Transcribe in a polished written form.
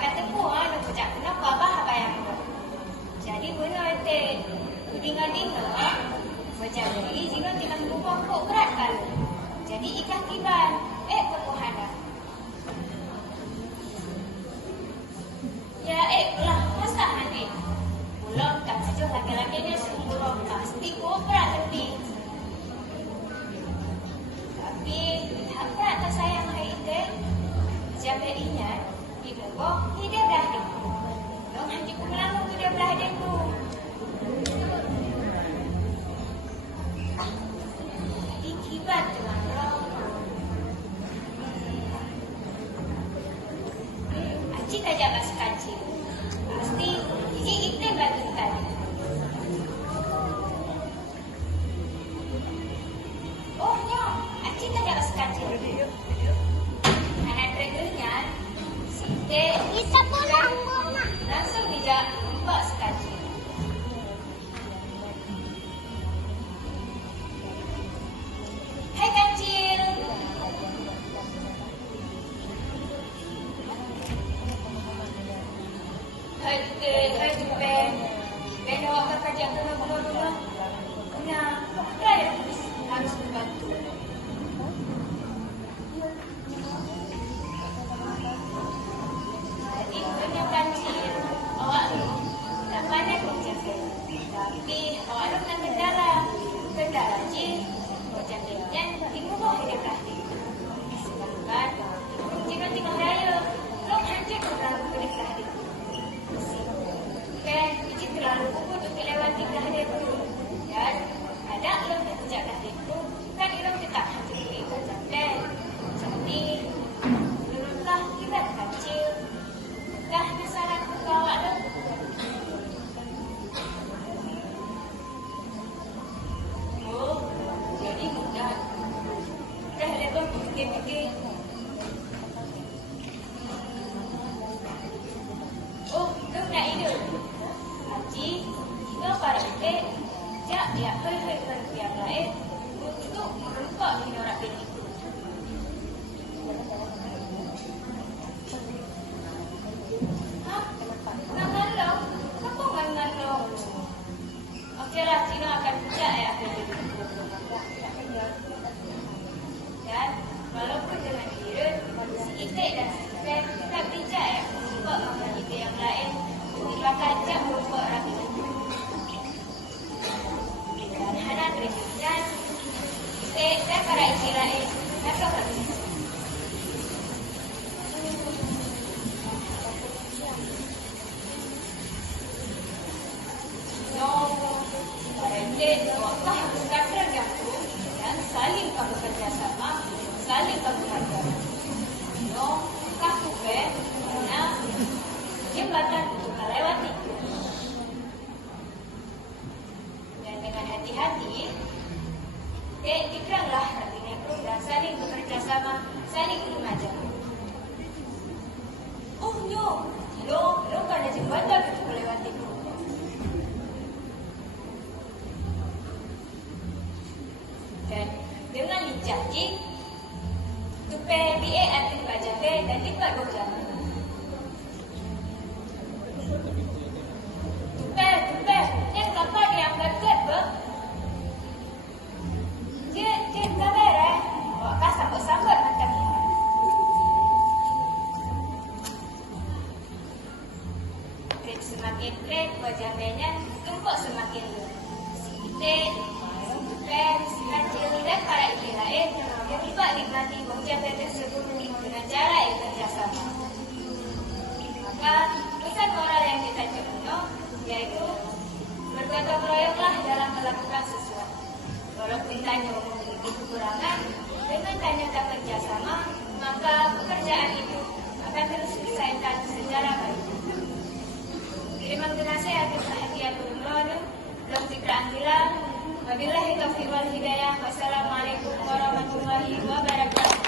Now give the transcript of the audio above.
kata pun ada pecah kenapa bah bayang. Jadi benar teh udingan-dingan macam ni jika kita berubah kok berat kan. Jadi ikan tiban kemuhana. Ya lah masa ni. Belum tak sejauh laki-laki ni seumur pasti kok berat lebih. Tapi tak berat tak sayang hari itu. Siapa ingat ibu kok dia beradik. Dong hanya pulang dia beradikku. Ikibat dengan orang. Aci tak jaga sekacil. Pasti iji iklim bagikan. Oh nyok, aci tak jaga sekacil. Anak terakhirnya, si teh kita pulang langsung dijak empat sekacil. Hai kecil. Hai Ben. Ben awak ke kerja dulu. Nah, saya harus membantu. Jadi punya kecil. Awak ni tak pandai kerja. Tapi awak lu nak kendara je. Macam dia tengok kau hidup lahir. Sedangkan jika tinggal raya, lo hancur terlalu boleh lahir. Kan, ini terlalu pukul untuk lewati lahir dulu. Dan ada lo nak sejak lahir tu, kan lo tetap hancur ikut sampai. Jadi, menurutlah kibat kecil. Dah nasaran awak lo. Jadi mudah. Dah lepas fikir-fikir. Oh, lu nak hidup. Haji, jika para itik, dia hei yang lain untuk merempak di norak ini. Hah? Ngangan lo? Kenapa ngangan lo? Okeylah, Cina akan pijak akan jadi. Dan walaupun dengan kira si itik dan si itik tetap bijak sebab makan itik yang lain dibakar jam berupa orang itu. Dan Hana terima itik dan para itik lain takkan lagi. No, para itik waklah harus kata jatuh dan saling bekerja sama, saling bekerja. No, kaku karena jembatan untuk melewati. Dan dengan hati-hati, dikirlah hatinya itu dan saling bekerja sama, saling mengajar. Oh no, lo kan ada jembatan untuk melewati. Dan dengan lincah tupai BA arti bajabe dan lipat gojang. Tupai, yang kapal yang berkat ber. Dia kabar awak kasar sambut macam ni. Trip semakin trip bajabenya tumpuk semakin sikit. Si kecil dan para itik lain yang tiba nikmati bongjabe tersebut dengan cara yang kerjasama. Maka pesan moral yang kita contoh yaitu bergotong royonglah dalam melakukan sesuatu. Walaupun tanya memiliki kekurangan, dengan tanya tak kerjasama, maka pekerjaan itu akan terus diselesaikan secara baik. Terima kasih atas perhatian penonton. Belum dikira. Wabillahi taufiq wal hidayah. Wassalamualaikum warahmatullahi wabarakatuh.